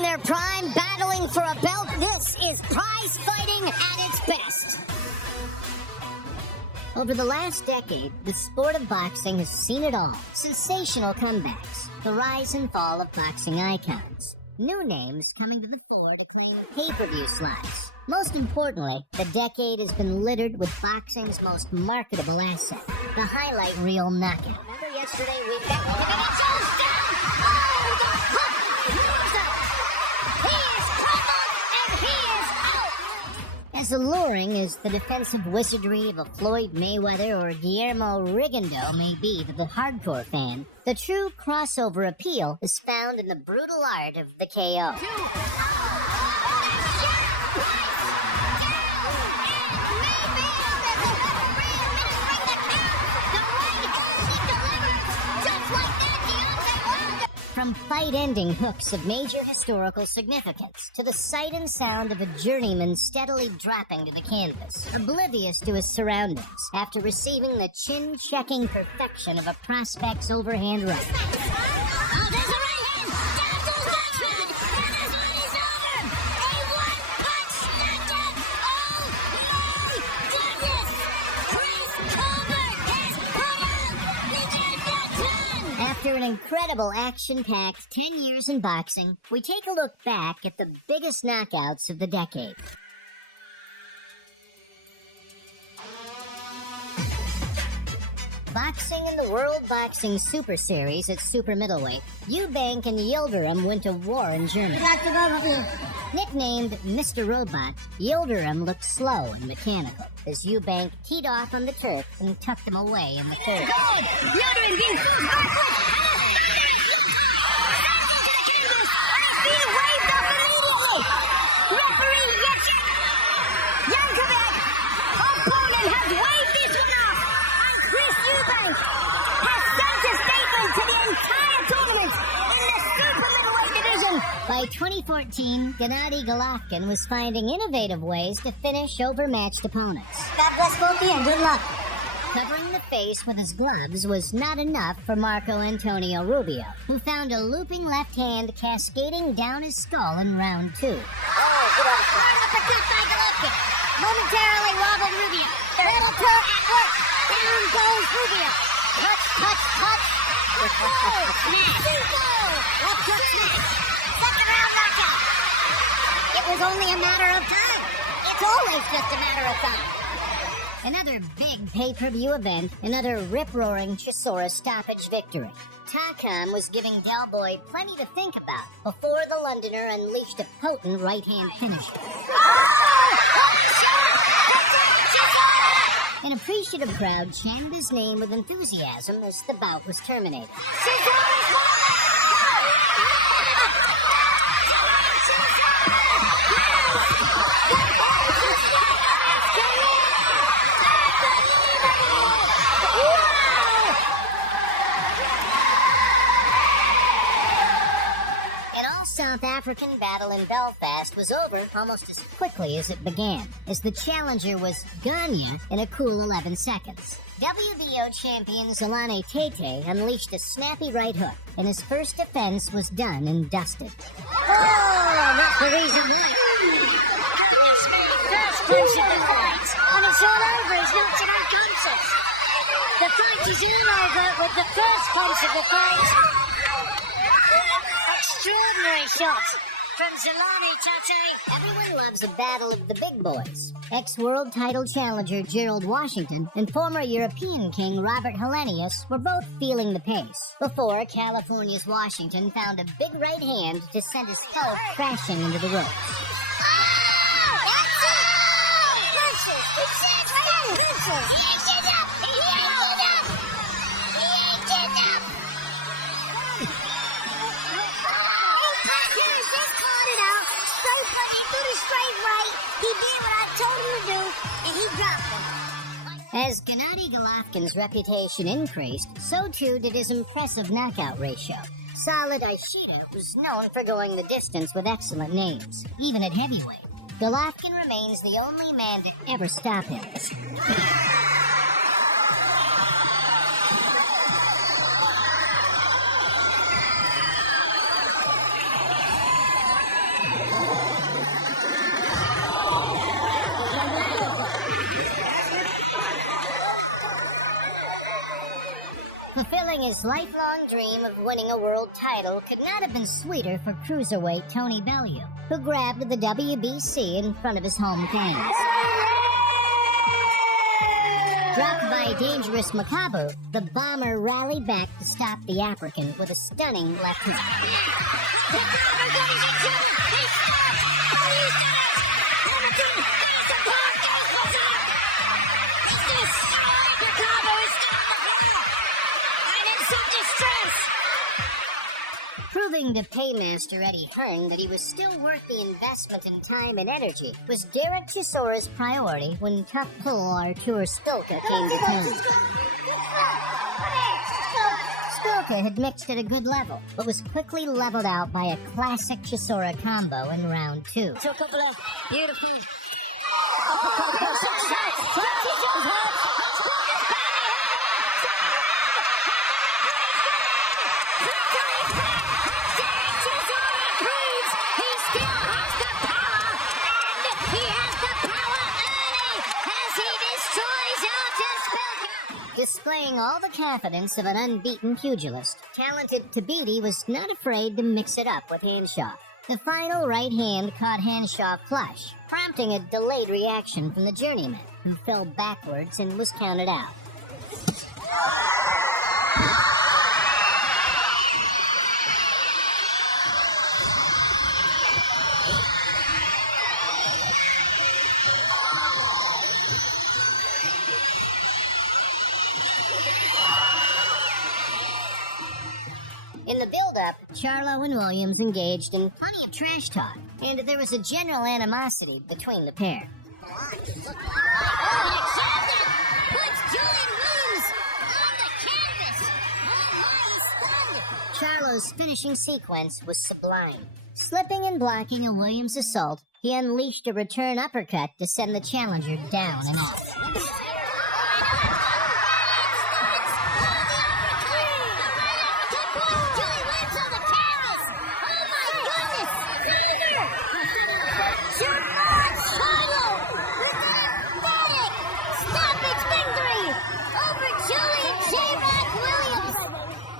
in their prime, battling for a belt. This is prize fighting at its best. Over the last decade, the sport of boxing has seen it all. Sensational comebacks, the rise and fall of boxing icons, new names coming to the fore to claim pay-per-view slots. Most importantly, the decade has been littered with boxing's most marketable asset, the highlight reel knockout. Remember yesterday we got the hook! He is crumbled and he is out! As alluring as the defensive wizardry of a Floyd Mayweather or Guillermo Rigondeaux may be to the hardcore fan, the true crossover appeal is found in the brutal art of the KO. From fight-ending hooks of major historical significance to the sight and sound of a journeyman steadily dropping to the canvas, oblivious to his surroundings after receiving the chin-checking perfection of a prospect's overhand right. Oh, there's a right hand! Down to his backman! And this one is over! A one-punch knockout! Oh, my goodness! Chris Colbert has put out the Unbeaten! After an incredible action-packed 10 years in boxing, we take a look back at the biggest knockouts of the decade. Boxing in the World Boxing Super Series at super middleweight, Eubank and Yildirim went to war in Germany. Nicknamed Mr. Robot, Yildirim looked slow and mechanical as Eubank teed off on the turf and tucked him away in the third. Yildirim being forced backward! Being waved off immediately! Referee gets it! Yankovic! Opponent has waved this one off! Chris Eubank has sent a statement to the entire tournament in the super middleweight division. By 2014, Gennady Golovkin was finding innovative ways to finish overmatched opponents. God bless both of you and good luck. Covering the face with his gloves was not enough for Marco Antonio Rubio, who found a looping left hand cascading down his skull in round 2. Uppercut by Golovkin. Momentarily wobbled Rubio. Little toe at work. Down goes Rubio. Touch, touch, touch. Smash. Left hook smash. Second round knockout. It was only a matter of time. It's always just a matter of time. Another big pay-per-view event, another rip-roaring Chisora stoppage victory. Takam was giving Del Boy plenty to think about before the Londoner unleashed a potent right-hand finisher. An appreciative crowd chanted his name with enthusiasm as the bout was terminated. South African battle in Belfast was over almost as quickly as it began, as the challenger was Ganya in a cool 11 seconds. WBO champion Zolane Tete unleashed a snappy right hook, and his first defense was done and dusted. Oh, not the reason why. First punch of the fight, and it's all over. He's knocked it unconscious. The fight is all over with the first punch of the fight. Extraordinary shot from Zolane Tete. Everyone loves a battle of the big boys. Ex-world title challenger Gerald Washington and former European king Robert Hellenius were both feeling the pace before California's Washington found a big right hand to send his foe crashing into the ropes. As Gennady Golovkin's reputation increased, so too did his impressive knockout ratio. Solid Ishida was known for going the distance with excellent names, even at heavyweight. Golovkin remains the only man to ever stop him. Knowing his lifelong dream of winning a world title could not have been sweeter for cruiserweight Tony Bellew, who grabbed the WBC in front of his home fans. Dropped by Dangerous Macabre, the Bomber rallied back to stop the African with a stunning left hook. Proving to Paymaster Eddie Hearn that he was still worth the investment in time and energy was Derek Chisora's priority when tough pull Artur Spilka came to town. Spilka had mixed at a good level, but was quickly leveled out by a classic Chisora combo in round 2. So a couple of beautiful Displaying all the confidence of an unbeaten pugilist, talented Tabiti was not afraid to mix it up with Hanshaw. The final right hand caught Hanshaw flush, prompting a delayed reaction from the journeyman, who fell backwards and was counted out. In the build-up, Charlo and Williams engaged in plenty of trash talk, and there was a general animosity between the pair. Charlo's finishing sequence was sublime. Slipping and blocking a Williams assault, he unleashed a return uppercut to send the challenger down and out.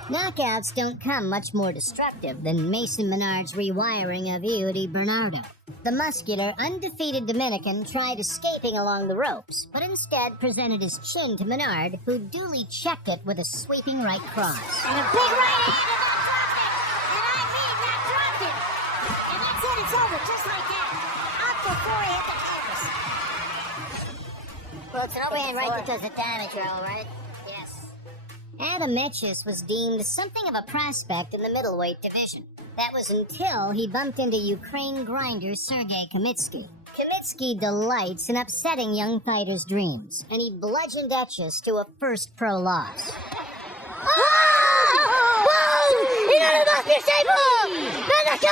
Knockouts don't come much more destructive than Mason Menard's rewiring of Eddie Bernardo. The muscular, undefeated Dominican tried escaping along the ropes, but instead presented his chin to Menard, who duly checked it with a sweeping right cross. And a big right hand not dropped it. And that's it, it's over, just like that. Up before he hit the canvas. Well, it's an overhand right that does the damage, all right? Yes. Adam Etchus was deemed something of a prospect in the middleweight division. That was until he bumped into Ukraine grinder Sergei Kamitsky. Kamitsky delights in upsetting young fighters' dreams, and he bludgeoned Etchus to a first pro loss. İnanılmaz bir şey bu!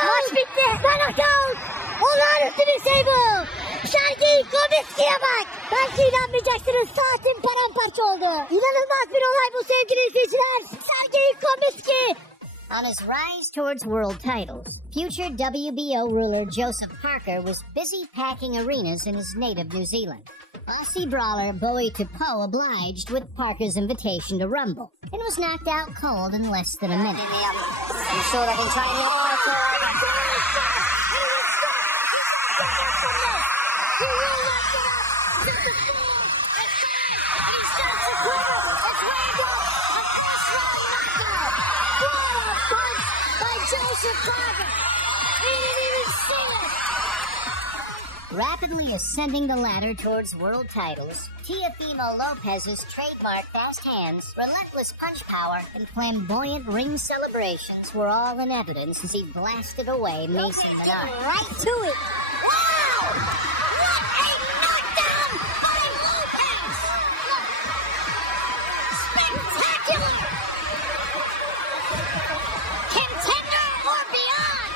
Maç bitti! Knockout! Olağanüstü bir şey bu! Sergey Komitski'ye bak! Belki inanmayacaksınız, saatim paramparça oldu. İnanılmaz bir olay bu sevgili izleyiciler! Sergey Komitski! On his rise towards world titles, future WBO ruler Joseph Parker was busy packing arenas in his native New Zealand. Aussie brawler Bowie Tupo obliged with Parker's invitation to rumble, and was knocked out cold in less than a minute. You sure I can try Rapidly ascending the ladder towards world titles, Teofimo Lopez's trademark fast hands, relentless punch power, and flamboyant ring celebrations were all in evidence as he blasted away Mason Menard. Right to it! Wow! What a knockdown by Lopez! Spectacular! Contender or beyond!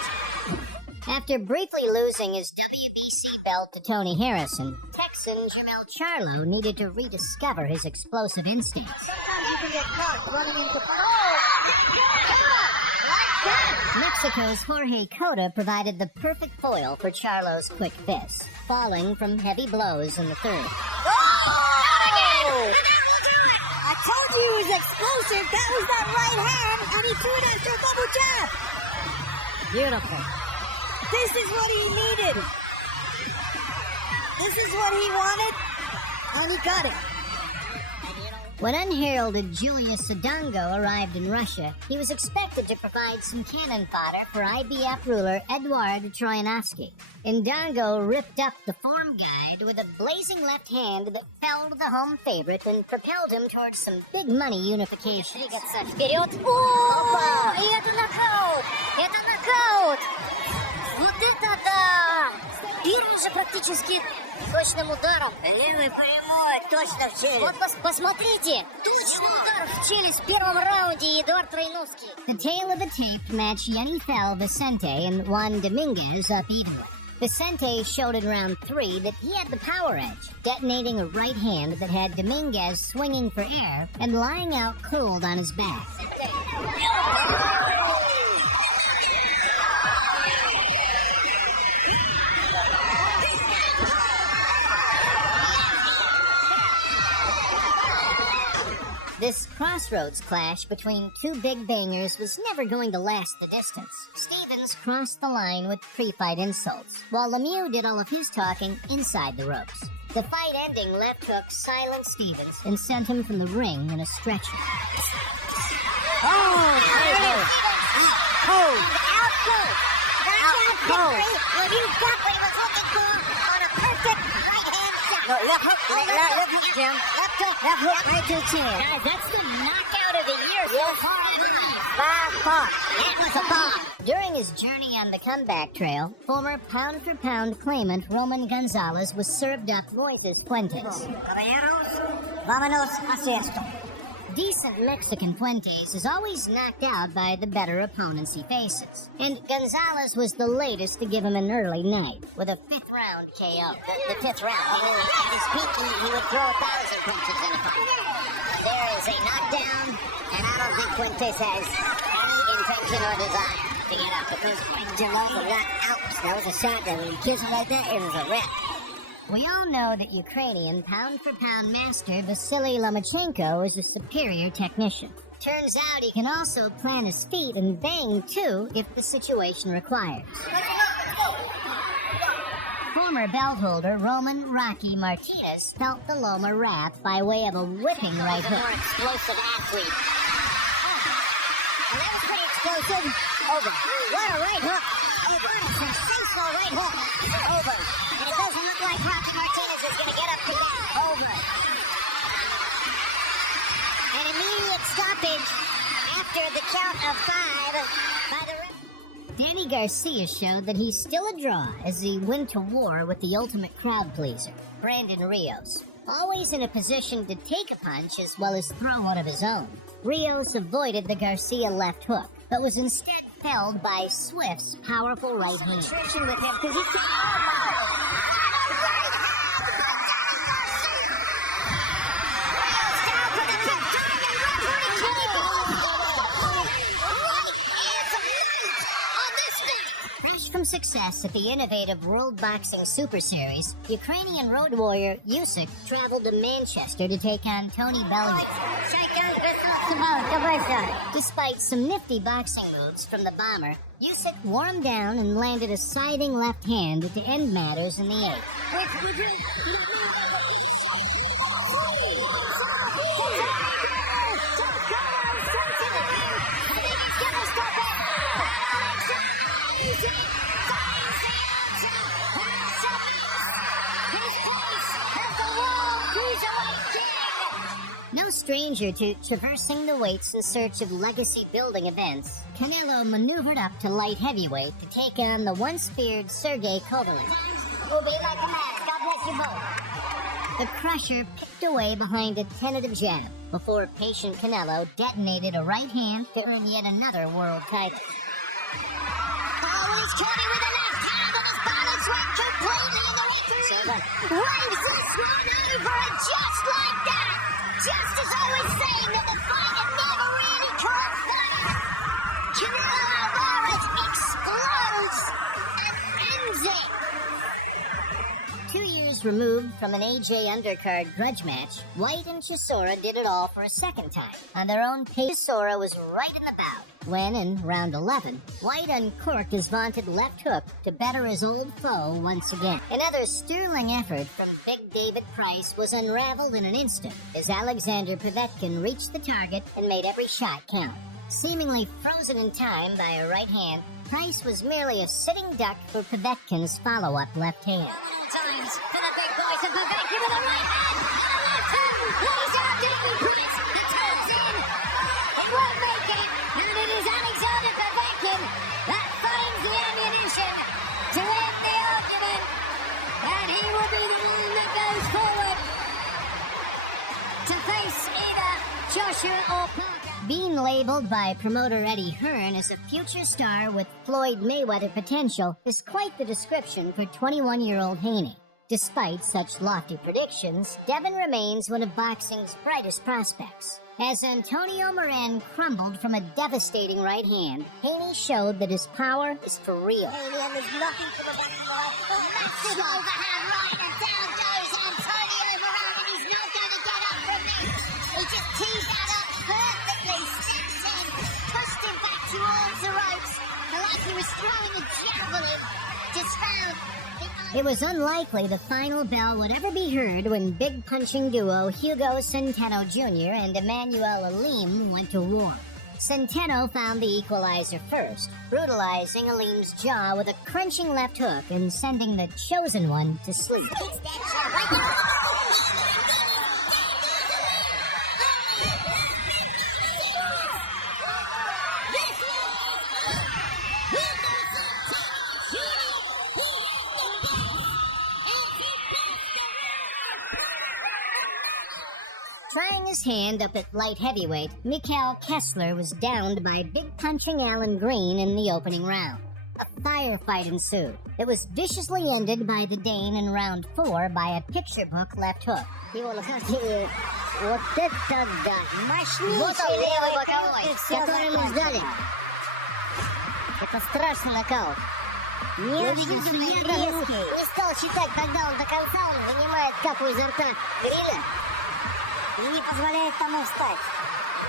After briefly losing his WBC belt to Tony Harrison, Texan JERMALL CHARLO needed to rediscover his explosive instincts. Sometimes you can get caught running into... Mexico's Jorge Cota provided the perfect foil for Charlo's quick fists, falling from heavy blows in the third. Oh! I Told you he was explosive. That was that right hand, and he threw it after a double jab. Beautiful. This is what he needed. This is what he wanted, and he got it. When unheralded Julius Sadongo arrived in Russia, he was expected to provide some cannon fodder for IBF ruler Eduard Troyanovsky. Ndongo ripped up the form guide with a blazing left hand that felled the home favorite and propelled him towards some big money unification. Вперед! Опа! И это нокаут! Это нокаут! Вот это да! Первым же практически точным ударом. Левый прямой, точно в челюсть. Вот посмотрите, точный удар в челюсть в первом раунде Эдуард Тройновский. The tail of the tape matched Yenny fell Vicente and Juan Dominguez up evenly. Vicente showed in round 3 that he had the power edge, detonating a right hand that had Dominguez swinging for air and lying out cold on his back. This crossroads clash between two big bangers was never going to last the distance. Stevens crossed the line with pre-fight insults, while Lemieux did all of his talking inside the ropes. The fight ending left hook silenced Stevens and sent him from the ring in a stretcher. Lemieux got what he was looking for on a perfect right hand shot. No, left hook, Jim. Left hook right to the chin. Guys, that's the knockout of the year so far. By far. That was a bomb. During his journey on the comeback trail, former pound-for-pound claimant Roman Gonzalez was served up Moises Fuentes. Caballeros, vámonos hacia esto. Decent Mexican Fuentes is always knocked out by the better opponents he faces. And Gonzalez was the latest to give him an early night with a 5th round KO. The 5th round. At his peak, he would throw 1,000 punches in a fight. There is a knockdown, And I don't think Fuentes has any intention or desire to get up because Jamal was not out. That was a shot that when you kiss him like that, it was a wrap. we all know that Ukrainian pound-for-pound master Vasily Lomachenko is a superior technician. Turns out he can also plant his feet and bang too if the situation requires. Former belt holder Roman Rocky Martinez felt the Loma wrap by way of a whipping right More hook. explosive athlete. And that was pretty explosive. Over. What a right hook. Over. Sensational right hook. Over. And it doesn't look like Rocky Martinez is going to get up to that. Over. An immediate stoppage after the count of 5 by the ref. Danny Garcia showed that he's still a draw as he went to war with the ultimate crowd pleaser, Brandon Rios. Always in a position to take a punch as well as throw one of his own. Rios avoided the Garcia left hook, but was instead felled by Swift's powerful right hand. Attrition with him because he can't. Fresh from success at the innovative World Boxing Super Series, Ukrainian road warrior Usyk traveled to Manchester to take on Tony Bellew. Despite some nifty boxing moves from the bomber, Usyk wore him down and landed a siding left hand to end matters in the 8th. No stranger to traversing the weights in search of legacy-building events, Canelo maneuvered up to light heavyweight to take on the once-feared Sergey Kovalev. The crusher picked away behind a tentative jab before patient Canelo detonated a right hand to earn yet another world title. Always cutting with the left hand and his balance went completely in the referee. Waves this one over and just like that. Just as I was saying that the fight had never really caught fire. Canelo Alvarez explodes and ends it. 2 years once removed from an AJ undercard grudge match, White and Chisora did it all for a second time. On their own pace, Chisora was right in the bout when, in round 11, White uncorked his vaunted left hook to better his old foe once again. Another sterling effort from Big David Price was unraveled in an instant as Alexander Povetkin reached the target and made every shot count. Seemingly frozen in time by a right hand, Price was merely a sitting duck for Povetkin's follow-up left hand. Times for the big boys of Povetkin with a right hand and a left hand. He's out David Price. He turns in. It won't make it. And it is Alexander Povetkin that finds the ammunition to end the argument. And he will be the one that goes forward to face either Joshua or Parker. Being labeled by promoter Eddie Hearn as a future star with Floyd Mayweather potential is quite the description for 21-year-old Haney. Despite such lofty predictions, Devin remains one of boxing's brightest prospects. As Antonio Moran crumbled from a devastating right hand, Haney showed that his power is for real. There's nothing for the massive overhand right, and down goes Antonio Moran, and he's not going to get up from this. He just teed that up perfectly, stepped in, pushed him back towards the ropes, like he was throwing a javelin. Just found It was unlikely the final bell would ever be heard when big punching duo Hugo Centeno Jr. and Emmanuel Alim went to war. Centeno found the equalizer first, brutalizing Alim's jaw with a crunching left hook and sending the chosen one to sleep. Trying his hand up at light heavyweight, Mikhail Kessler was downed by big punching Alan Green in the opening round. A firefight ensued. It was viciously ended by the Dane in round 4 by a picture book left hook. вот это да! Мощнейший левый боковой, который мы ждали. Это страшный нокаут. Неожиданный, резкий. Не стал считать, когда он до конца, он вынимает капу изо рта Гриля и не позволяет тому встать.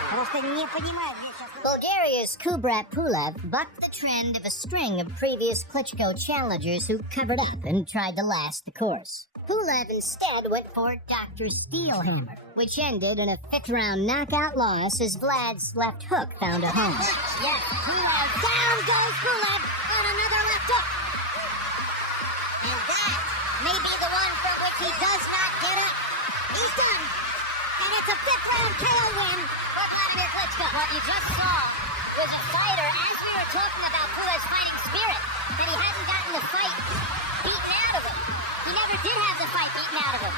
Потому что не понимает, где сейчас... Bulgaria's Kubrat Pulev bucked the trend of a string of previous Klitschko challengers who covered up and tried to last the course. Pulev instead went for Dr. Steelhammer, which ended in a fifth-round knockout loss as Vlad's left hook found a home. Yes, Pulev. Down goes Pulev on another left hook. And that may be the one from which he does not get up. He's done. And it's a fifth-round KO win for Vladimir Klitschko. What you just saw was a fighter, as we were talking about Pulev's fighting spirit, that he hadn't gotten the fight beaten out of him. He never did have the fight beaten out of him.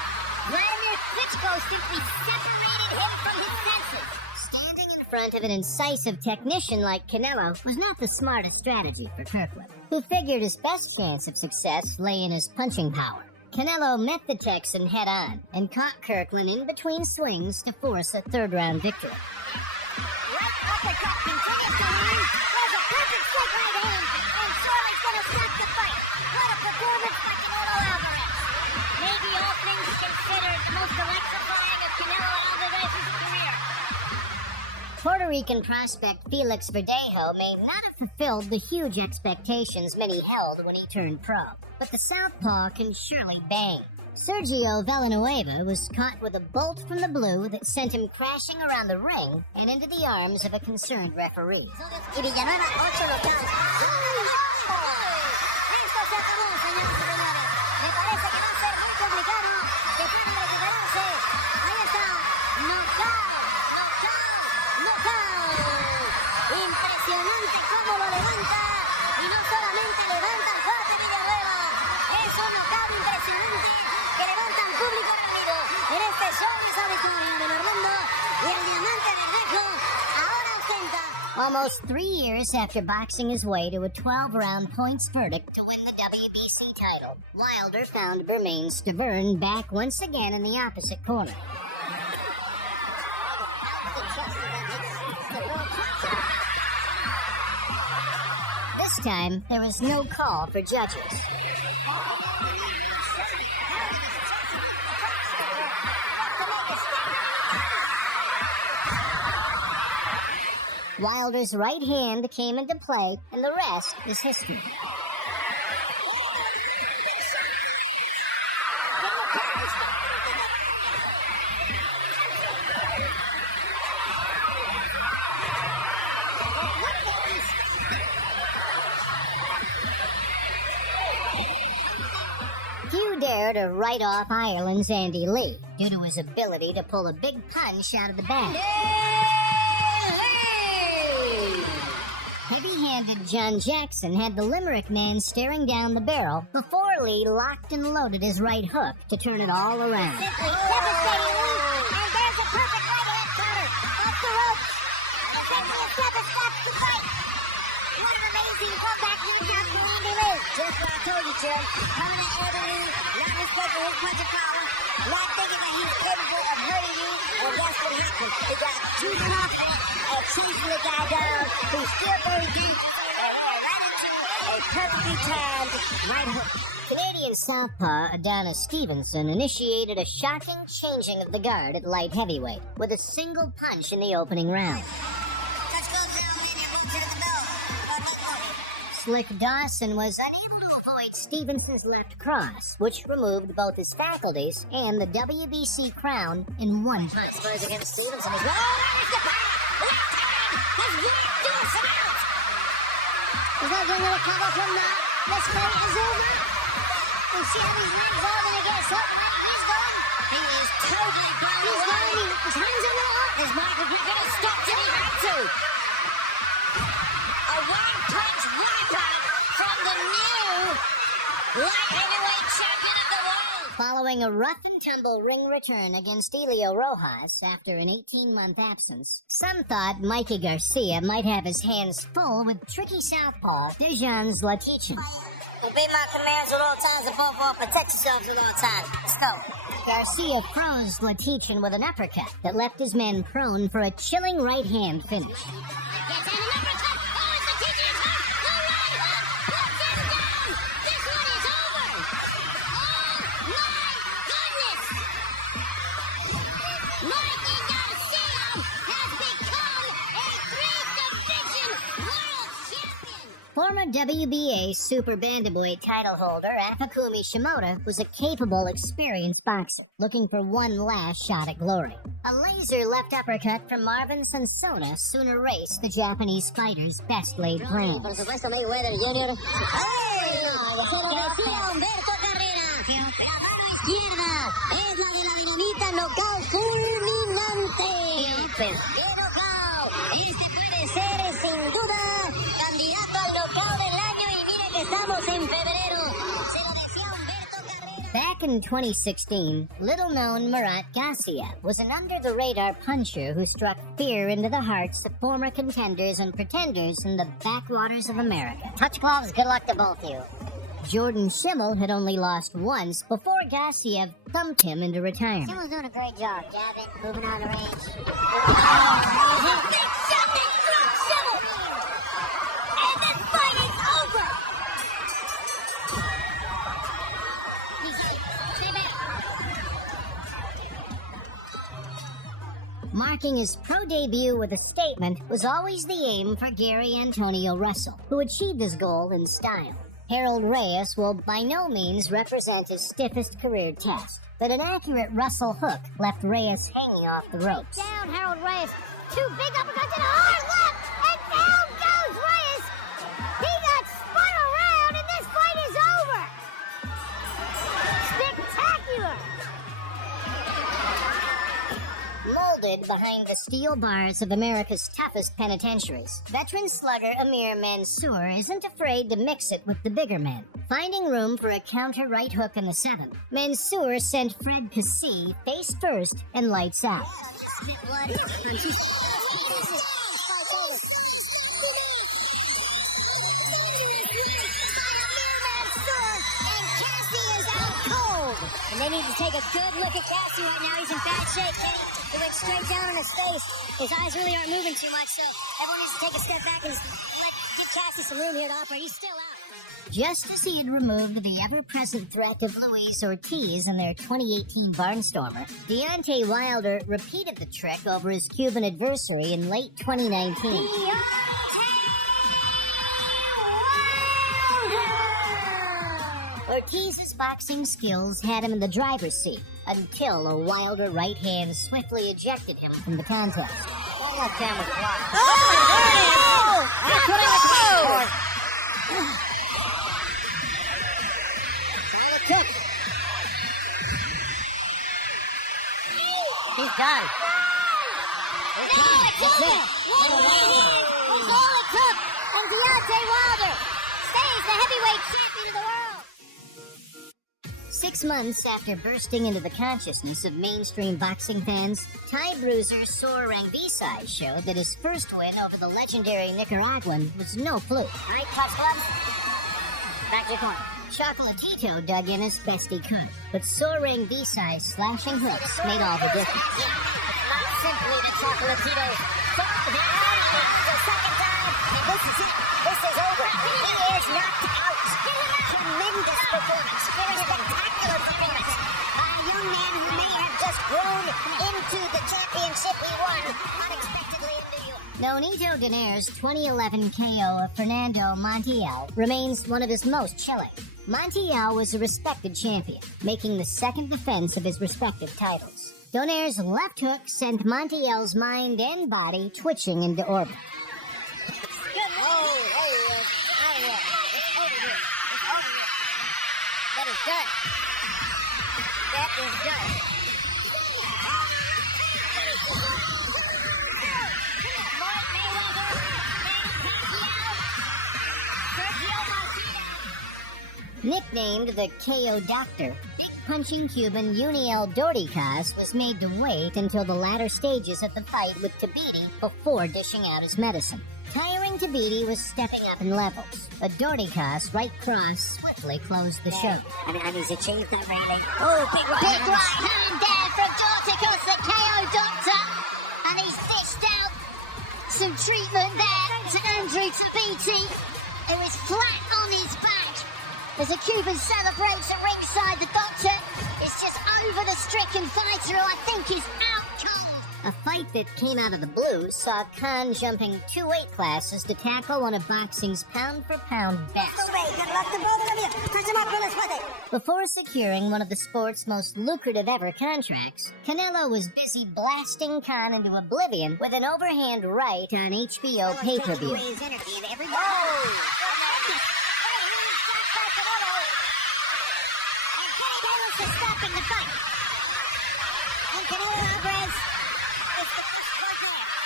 Vladimir Klitschko simply separated him from his senses. Standing in front of an incisive technician like Canelo was not the smartest strategy for Kirkland, who figured his best chance of success lay in his punching power. Canelo met the Texan head-on and caught Kirkland in between swings to force a third-round victory. Right uppercut continues to land. There's a perfect straight right hand, and Shirley's going to stop the fight. What a performance by Canelo Alvarez. Maybe all things considered, the most electrifying of Canelo Alvarez's career. Puerto Rican prospect Felix Verdejo may not have fulfilled the huge expectations many held when he turned pro, but the southpaw can surely bang. Sergio Villanueva was caught with a bolt from the blue that sent him crashing around the ring and into the arms of a concerned referee. Y Villanueva 8 knockouts. Esto se acabó, señoras y señores. Me parece que va a ser muy complicado que puedan recuperarse. Ahí está. Knockout. Impresionante cómo lo levanta. Y no solamente levanta el fuerte Villanueva. Es un knockout impresionante que levanta al público rápido en este showbiz auditorio de Orlando. Y el diamante del Greco ahora ostenta. Almost 3 years after boxing his way to a 12-round points verdict to win the WBC title, Wilder found Bermain Stavern back once again in the opposite corner. This This time, there was no call for judges. Wilder's right hand came into play, and the rest is history. Few dare to write off Ireland's Andy Lee due to his ability to pull a big punch out of the bag. Heavy-handed John Jackson had the Limerick man staring down the barrel before Lee locked and loaded his right hook to turn it all around. Simply devastating Lee, and there's a perfect right-hand counter off the ropes. And simply a step and stops the fight. What an amazing comeback you have for Andy Lee. Just what I told you, Jim. Coming at Andy Lee, not respecting his punching power, not thinking that he's capable of hurting you, and that's what happened. He got choosing off and chasing the guy down, who's still very deep, and ran right into a perfectly timed right hook. Canadian southpaw Adonis Stevenson initiated a shocking changing of the guard at light heavyweight with a single punch in the opening round. Touch gloves now, man. You're moving to the bell. Slick Dawson was unable to avoid Stevenson's left cross, which removed both his faculties and the WBC crown in one punch. Spurs against Stevenson as well. Oh, there's the power! Left hand has knocked Dawson out! Is that going to recover from that? This fight is over. You see how his legs are going to get up. He's gone. He is totally blown away. His hands are not up. Is Michael Griffin have stopped him? He had to. A one-punch wipeout from the new light heavyweight champion of the world. Following a rough-and-tumble ring return against Elio Rojas after an 18-month absence, some thought Mikey Garcia might have his hands full with tricky southpaw Dejan Zlatichin. Obey my commands at all times and above all, protect yourselves at all times. Let's go. Garcia froze Zlatichin with an uppercut that left his men prone for a chilling right-hand finish. Gets in an uppercut. Oh, it's the teacher is hurt. The right hook puts him down. This one is over. Oh, my goodness. Mikey Garcia has become a three-division world champion. Former WBA Super Bantamweight title holder Afakumi Shimoda was a capable, experienced boxer looking for one last shot at glory. A laser left uppercut from Marvin Sansona soon erased the Japanese fighter's best laid plans. Por supuesto, Mayweather Jr. ¡Ay! García Humberto Carrera. La mano izquierda es la de la dinamita knockout fulminante. ¡Qué knockout! Este puede ser, sin duda, candidato al knockout del año. Y mire que estamos en febrero. Se lo decía Humberto Carrera. Back in 2016, little-known Murat Garcia was an under-the-radar puncher who struck fear into the hearts of former contenders and pretenders in the backwaters of America. Touch gloves, good luck to both of you. Jordan Schimmel had only lost once before Garcia thumped him into retirement. Schimmel's doing a great job, jabbing, moving out of range. Big something from Schimmel! And the fight is over! Marking his pro debut with a statement was always the aim for Gary Antonio Russell, who achieved his goal in style. Harold Reyes will by no means represent his stiffest career test, but an accurate Russell hook left Reyes hanging off the ropes. Down, Harold Reyes. Two big uppercuts and a hard left, and down goes Reyes. He got spun around, and this fight is over. Spectacular. Molded behind the steel bars of America's toughest penitentiaries, veteran slugger Amir Mansour isn't afraid to mix it with the bigger men. Finding room for a counter right hook in the seventh, Mansour sent Fred Cassie face first and lights out. And they need to take a good look at Cassie right now. He's in bad shape, Kenny. He went straight down on his face. His eyes really aren't moving too much, so everyone needs to take a step back and get chassis saloon here to offer. He's still out. Just as he had removed the ever-present threat of Luis Ortiz in their 2018 Barnstormer, Deontay Wilder repeated the trick over his Cuban adversary in late 2019. Ortiz's boxing skills had him in the driver's seat until a Wilder right hand swiftly ejected him from the contest. That left hand was blocked. He's done. That's it. That's all it took. And Deontay Wilder stays the heavyweight champion of the world. 6 months after bursting into the consciousness of mainstream boxing fans, Thai bruiser Sor Rangvisai showed that his first win over the legendary Nicaraguan was no fluke. All right, cuffs, gloves. Back to the corner. Chocolatito dug in as best he could, but Sor Rangvisai's slashing hooks made all the difference. Not simply the Chocolatito. The second time. And this is it. This is over. He is knocked out. Tremendous performance. Very spectacular performance. A young man who may have just grown into the championship he won unexpectedly in New York. Nonito Donair's 2011 KO of Fernando Montiel remains one of his most chilling. Montiel was a respected champion, making the second defense of his respective titles. Donair's left hook sent Montiel's mind and body twitching into orbit. That is done. That is done. Nicknamed the KO Doctor, big punching Cuban Uniel Dorticas was made to wait until the latter stages of the fight with Tabiti before dishing out his medicine. Tiring Tabiti was stepping up in levels. A Dorticas right cross swiftly closed the show. I mean, he's achieved that really. Oh, big right hand there from Dorticas, the KO Doctor. And he's dished out some treatment there to Andrew Tabiti, who is flat on his back. As a Cuban celebrates at ringside, the Doctor is just over the stricken fighter, who I think is out cold. A fight that came out of the blue saw Khan jumping 2 weight classes to tackle one of boxing's pound-for-pound best. Good luck to both of you. Push him up, Willis, with it. Before securing one of the sport's most lucrative ever contracts, Canelo was busy blasting Khan into oblivion with an overhand right on HBO pay-per-view. To stop in the fight. And Canelo Alvarez is the first one there.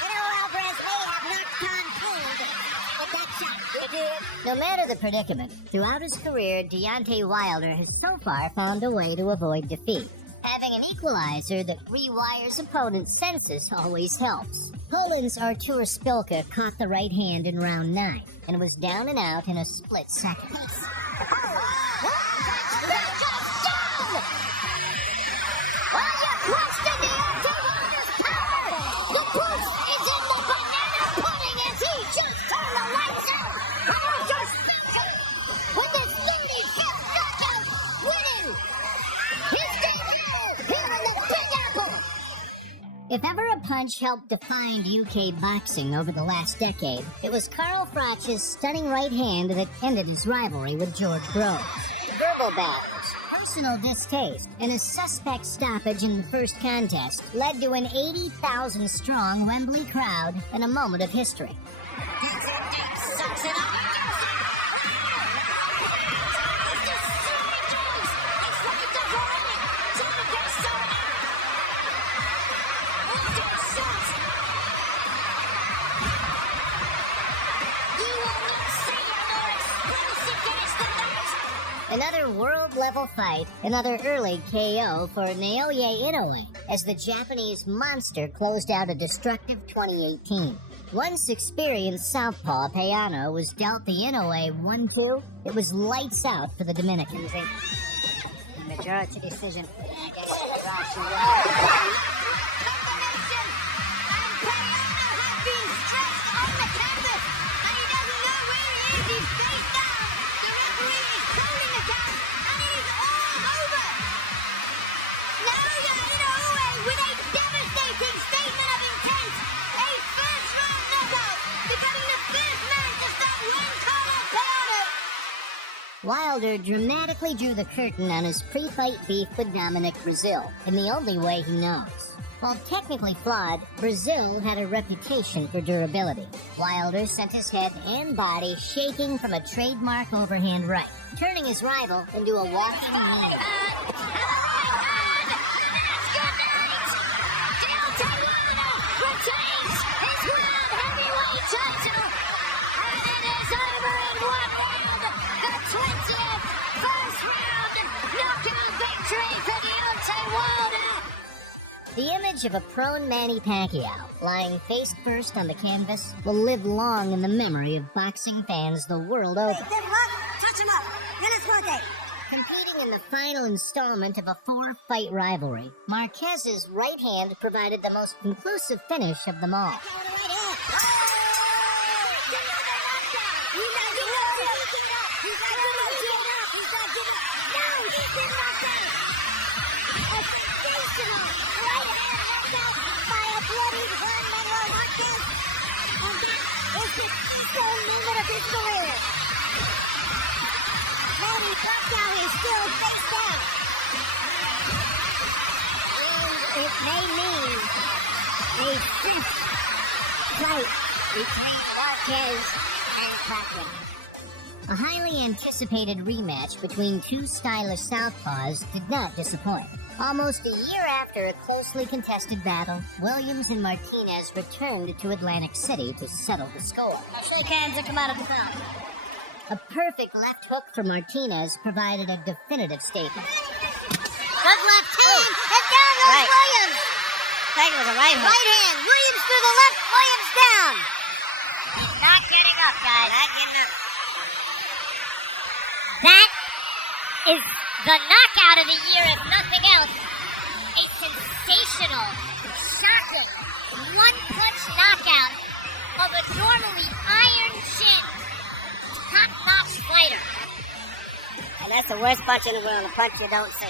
Canelo Alvarez may have knocked Khan cold with that shot. He did. No matter the predicament, throughout his career, Deontay Wilder has so far found a way to avoid defeat. Having an equalizer that rewires opponents' senses always helps. Poland's Artur Spilka caught the right hand in round 9 and was down and out in a split second. If ever a punch helped define UK boxing over the last decade, it was Carl Froch's stunning right hand that ended his rivalry with George Groves. Verbal battles, personal distaste, and a suspect stoppage in the first contest led to an 80,000-strong Wembley crowd and a moment of history. Sucks it up. Another world-level fight, another early KO for Naoya Inoue as the Japanese monster closed out a destructive 2018. Once experienced southpaw Payano was dealt the Inoue 1-2. It was lights out for the Dominicans. Majority decision. Wilder dramatically drew the curtain on his pre-fight beef with Dominic Brazil in the only way he knows. While technically flawed, Brazil had a reputation for durability. Wilder sent his head and body shaking from a trademark overhand right, turning his rival into a walking meme. Deontay Wilder retains his world heavyweight title, and it is over in 1 round. The 20th first round knockout victory for Deontay Wilder. The image of a prone Manny Pacquiao, lying face first on the canvas, will live long in the memory of boxing fans the world over. Touch him up. Competing in the final installment of a 4-fight rivalry, Marquez's right hand provided the most conclusive finish of them all. It may mean a fifth fight between Marquez and Pacquiao. A highly anticipated rematch between two stylish southpaws did not disappoint. Almost a year after a closely contested battle, Williams and Martinez returned to Atlantic City to settle the score. Shake hands and come out of the crowd. A perfect left hook for Martinez provided a definitive statement. Good left hand, and down goes Williams. That was a right hook. Right hand, Williams through the left, Williams down. Not getting up, guys. Not getting up. That is the knockout of the year, if nothing else. A sensational, shocking, one-punch knockout of a normally iron chin, top-notch fighter. And that's the worst punch in the world, a punch you don't see.